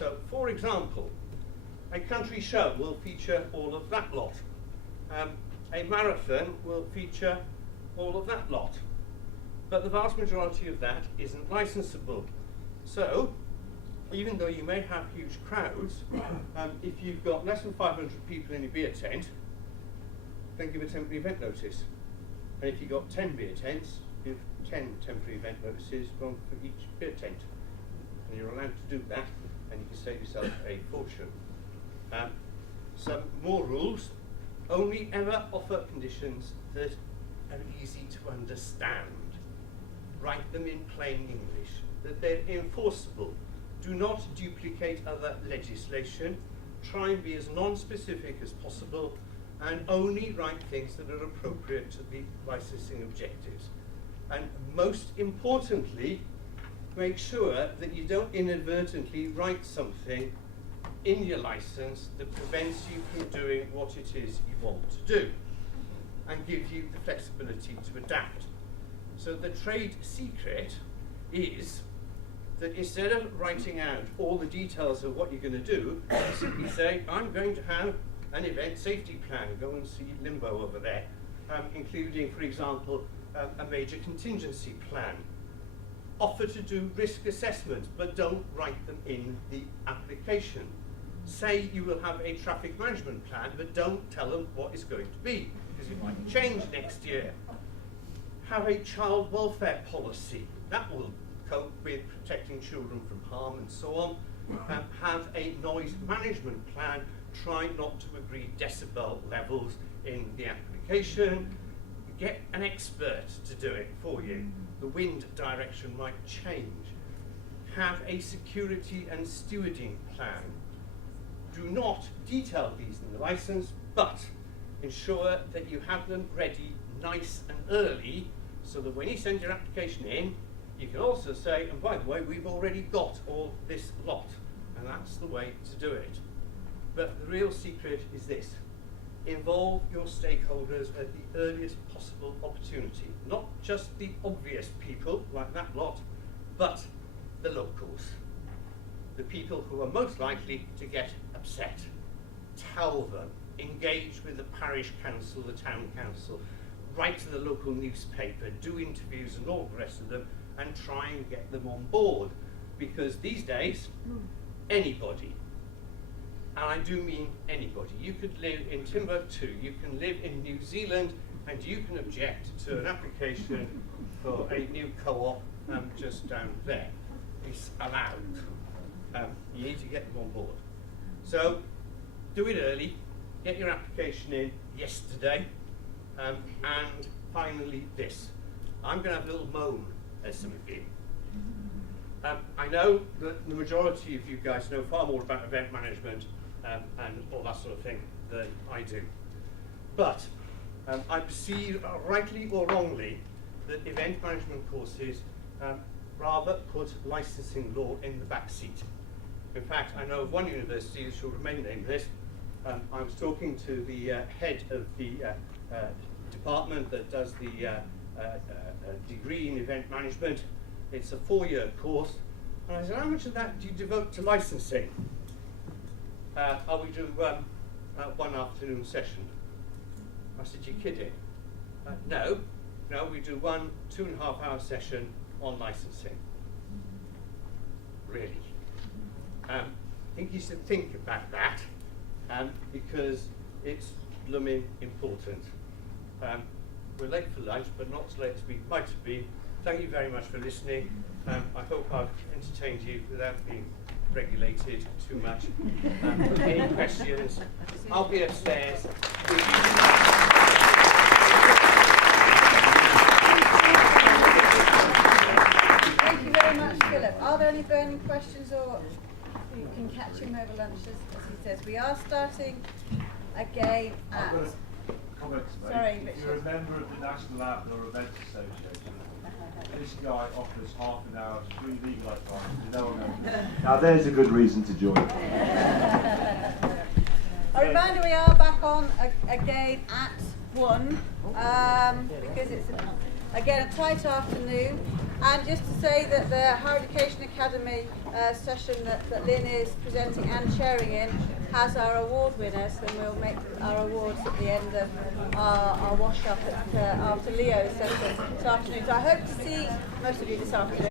So, for example, a country show will feature all of that lot. A marathon will feature all of that lot. But the vast majority of that isn't licensable. So, even though you may have huge crowds, if you've got less than 500 people in a beer tent, then give a temporary event notice. And if you've got 10 beer tents, give 10 temporary event notices, one for each beer tent. And you're allowed to do that, and you can save yourself a fortune. Some more rules: only ever offer conditions that are easy to understand. Write them in plain English, that they're enforceable. Do not duplicate other legislation. Try and be as non-specific as possible, and only write things that are appropriate to the licensing objectives. And most importantly, make sure that you don't inadvertently write something in your license that prevents you from doing what it is you want to do, and gives you the flexibility to adapt. So the trade secret is that instead of writing out all the details of what you're going to do, you simply say, I'm going to have an event safety plan. Go and see Limbo over there, including, for example, a major contingency plan. Offer to do risk assessments, but don't write them in the application. Say you will have a traffic management plan, but don't tell them what it's going to be, because it might change next year. Have a child welfare policy. That will cope with protecting children from harm and so on. Have a noise management plan. Try not to agree decibel levels in the application. Get an expert to do it for you. The wind direction might change. Have a security and stewarding plan. Do not detail these in the license, but ensure that you have them ready nice and early, so that when you send your application in, you can also say, and by the way, we've already got all this lot, and that's the way to do it. But the real secret is this: involve your stakeholders at the earliest possible opportunity. Not just the obvious people, like that lot, but the locals. The people who are most likely to get upset. Tell them. Engage with the parish council, the town council. Write to the local newspaper. Do interviews and all the rest of them, and try and get them on board. Because these days, anybody, and I do mean anybody, you could live in Timbuktu, you can live in New Zealand, and you can object to an application for a new co-op just down there. It's allowed. You need to get them on board. So, do it early, get your application in yesterday, and finally this. I'm going to have a little moan at some of you. I know that the majority of you guys know far more about event management and all that sort of thing than I do. But I perceive, rightly or wrongly, that event management courses rather put licensing law in the back seat. In fact, I know of one university that shall remain nameless. I was talking to the head of the department that does the degree in event management. It's a 4-year course. And I said, how much of that do you devote to licensing? We do one afternoon session. I said, you're kidding? No, we do one 2.5-hour session on licensing. Really? I think you should think about that, because it's blooming important. We're late for lunch, but not as late as we might have been. Thank you very much for listening. I hope I've entertained you without being regulated too much. Any questions? I'll be upstairs. Thank you very much, Philip. Are there any burning questions, or you can catch him over lunch, as he says? We are starting again at... Comments, mate. Sorry, if you're a member of the National Outdoor Events Association, this guy offers half an hour free legal advice. Now there's a good reason to join. A reminder, we are back on again at 1, because it's again a tight afternoon. And just to say that the Higher Education Academy session that Lynn is presenting and chairing in has our award winners, and we'll make our awards at the end of our wash up after Leo's session this afternoon. So I hope to see most of you this afternoon.